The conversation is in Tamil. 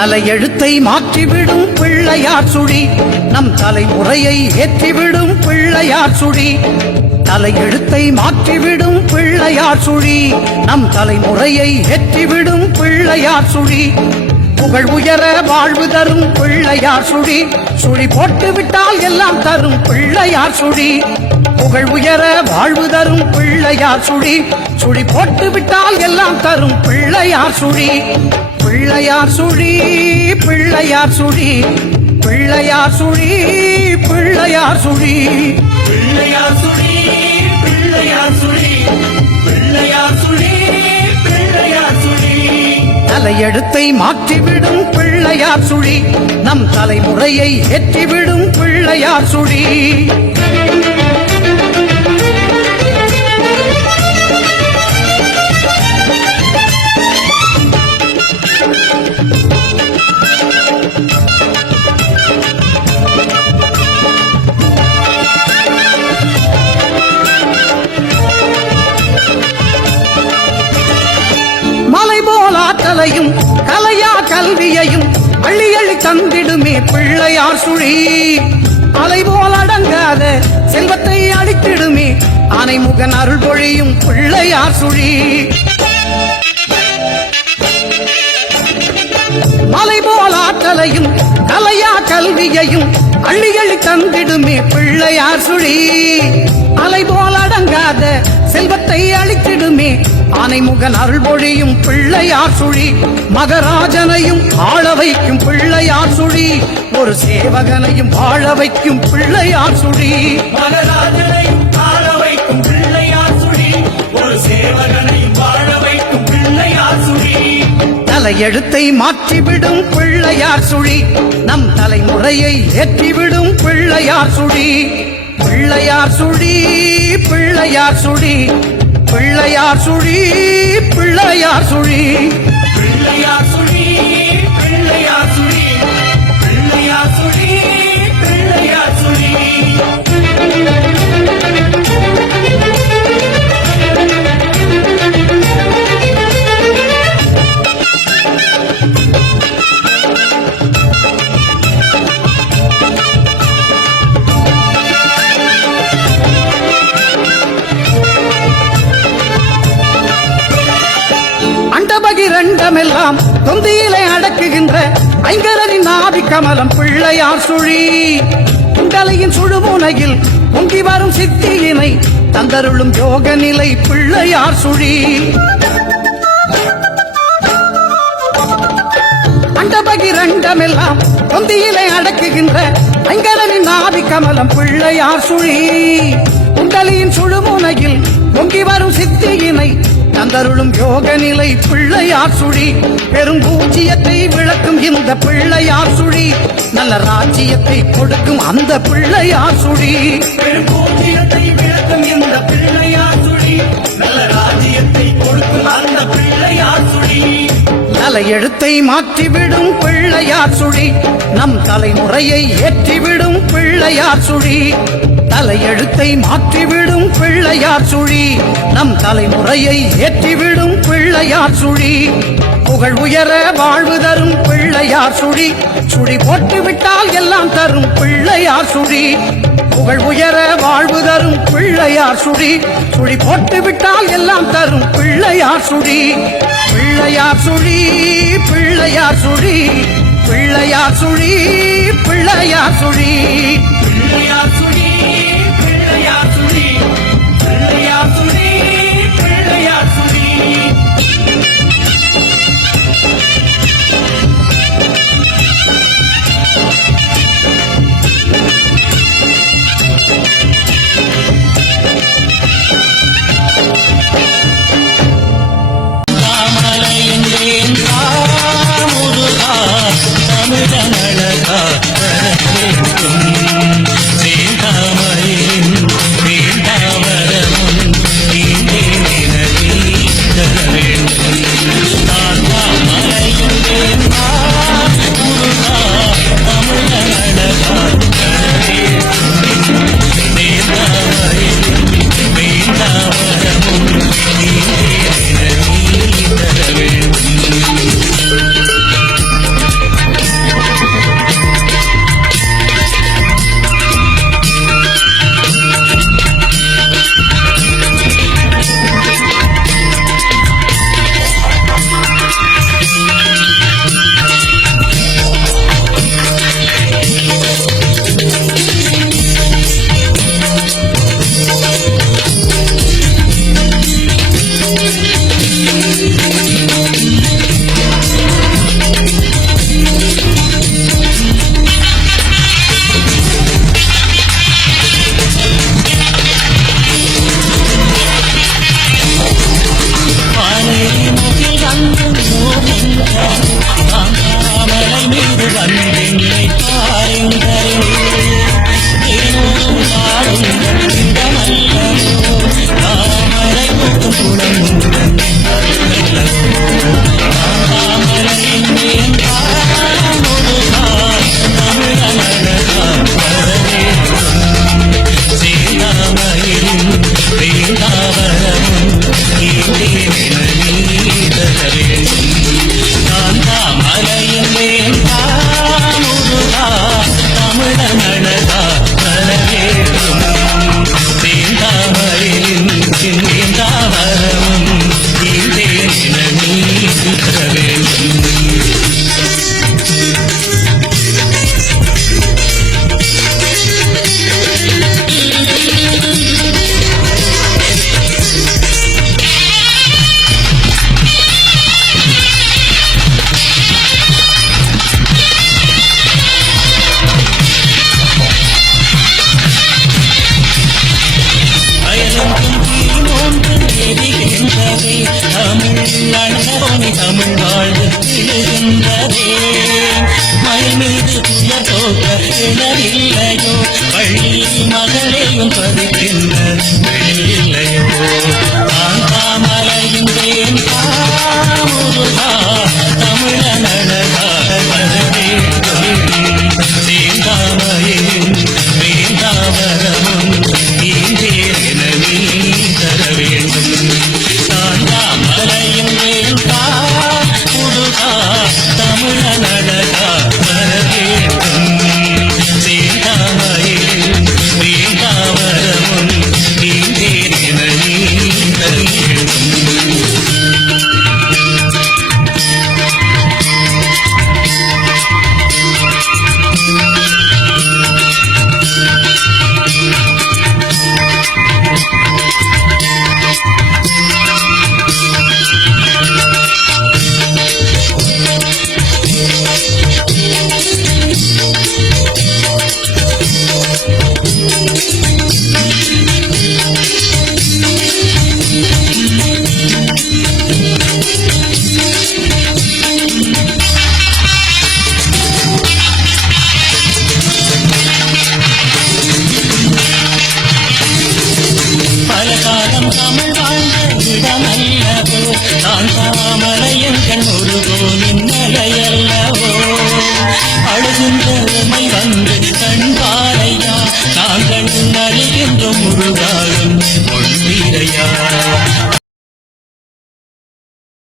தலையெழுத்தை மாற்றிவிடும் பிள்ளையார் சுழி நம் தலைமுறையை ஏற்றிவிடும் பிள்ளையார் சுழி தலையெழுத்தை மாற்றிவிடும் பிள்ளையார் சுழி நம் தலைமுறையை ஏற்றிவிடும் பிள்ளையார் சுழி புகழ் உயர வாழ்வு தரும் பிள்ளையார் சுழி சுழி போட்டு விட்டால் எல்லாம் தரும் பிள்ளையார் சுழி புகழ் உயர வாழ்வு தரும் பிள்ளையார் சுழி சுழி போட்டு விட்டால் எல்லாம் தரும் பிள்ளையார் சுழி பிள்ளையார் சுழி பிள்ளையார் சுழி பிள்ளையார் சுழி பிள்ளையார் சுழி பிள்ளையார் சுழி பிள்ளையார் சுழி பிள்ளையார் சுழி பிள்ளையார் சுழி தலையெழுத்தை மாற்றிவிடும் பிள்ளையார் சுழி நம் தலைமுறையை ஏற்றிவிடும் பிள்ளையார் சுழி கலையும் கலையா கல்வியையும் அள்ளி அள்ளி தந்திடுமே பிள்ளையார் சுழி அலை போல் அடங்காத செல்வத்தை அளித்திடுமே ஆனைமுகன் அருள் பொழியும் பிள்ளையார் சுழி மலை போல் ஆற்றலையும் கலையா கல்வியையும் அள்ளி அள்ளி தந்திடுமே பிள்ளையார் சுழி அலை போல் அடங்காத செல்வத்தை அளித்திடுமே ஆனைமுகன் அருள் பொழியும் பிள்ளையார் சுழி மகராஜனையும் ஆள வைக்கும் பிள்ளையார் சுழி ஒரு சேவகனையும் வாழ வைக்கும் பிள்ளையார் சுழி மகராஜனையும் ஆள வைக்கும் பிள்ளையார் சுழி ஒரு சேவகனையும் வாழ வைக்கும் பிள்ளையார் சுழி தலையெழுத்தை மாற்றிவிடும் பிள்ளையார் சுழி நம் தலைமுறையை ஏற்றிவிடும் பிள்ளையார் சுழி பிள்ளையார் சுழி பிள்ளையார் சுழி பிள்ளையார் சுழி பிள்ளையார் சுழி பிள்ளையார் சுழி பிள்ளையார் சுழி பிள்ளையார் சுழி பிள்ளையார் சுழி இரண்டமெல்லாம் தொந்தியிலே அடக்குகின்ற ஐங்கரனின் ஆதி கமலம் பிள்ளையார் சுழி குண்டலையின் சுழுமுனையில் பொங்கி வரும் சித்தியினை தந்தருளும் யோக நிலை பிள்ளையார் சுழி அண்டபகிரண்டமெல்லாம் தொந்தியிலே அடக்குகின்ற ஐங்கரனின் ஆதி கமலம் பிள்ளையார் சுழி குண்டலியின் சுழுமுனையில் பொங்கி வரும் சித்தியினை தந்தருளும் யோக நிலை பிள்ளையார் சுழி பெரும் பூஜ்ஜியத்தை விளக்கும் இந்த பிள்ளையார் சுழி நல்ல ராஜ்ஜியத்தை கொடுக்கும் அந்த பிள்ளையார் சுழி பெரும் பூஜ்ஜியத்தை விளக்கும் இந்த பிள்ளையார் சுழி நல்ல ராஜ்ஜியத்தை கொடுக்கும் அந்த பிள்ளையார் சுழி தலையெழுத்தை மாற்றிவிடும் பிள்ளையார் சுழி நம் தலைமுறையை ஏற்றிவிடும் பிள்ளையார் சுழி தலையெழுத்தை மாற்றிவிடும் பிள்ளையார் சுழி நம் தலைமுறையை ஏற்றிவிடும் பிள்ளையார் சுழி புகழ் உயர வாழ்வு தரும் பிள்ளையார் சுழி சுழி போட்டு விட்டால் எல்லாம் தரும் பிள்ளையார் சுழி புகழ் உயர வாழ்வு தரும் பிள்ளையார் சுழி சுழி போட்டு விட்டால் எல்லாம் தரும் பிள்ளையார் சுழி பிள்ளையார் சுழி பிள்ளையார் சுழி பிள்ளையார் சுழி பிள்ளையார் சுழி பிள்ளையார் சுழி பிள்ளையார் சுழி பிள்ளையார் சுழி பிள்ளையார் சுழி தமிழனழகா தமிழ் வாழ்வு எழுகின்றதே மயில் மீது புயர் போக்க இடவில்லையோ பள்ளி மகளையும் பதிக்கின்ற இல்லையோ தாமரையின் தேன் முருகா தமிழன் அழகாக தேங்காமையின் வேந்தாவரமும் தீந்தேன நீ தர வேண்டும் தாமரையின் வேண்டா முருகா தமிழன் அழகா வர வேண்டும் தேங்காமையின் வேந்தாவரமும் தீந்தேன நீ தர வேண்டும். தமிழ் வாழ்ந்த இடமல்லவோ நான் தாமரையன் கண் ஒருபோனின் நிலையல்லவோ அழுகின்ற உமை வந்து கண் பாறையா நாங்கள் அறிகின்ற முருகா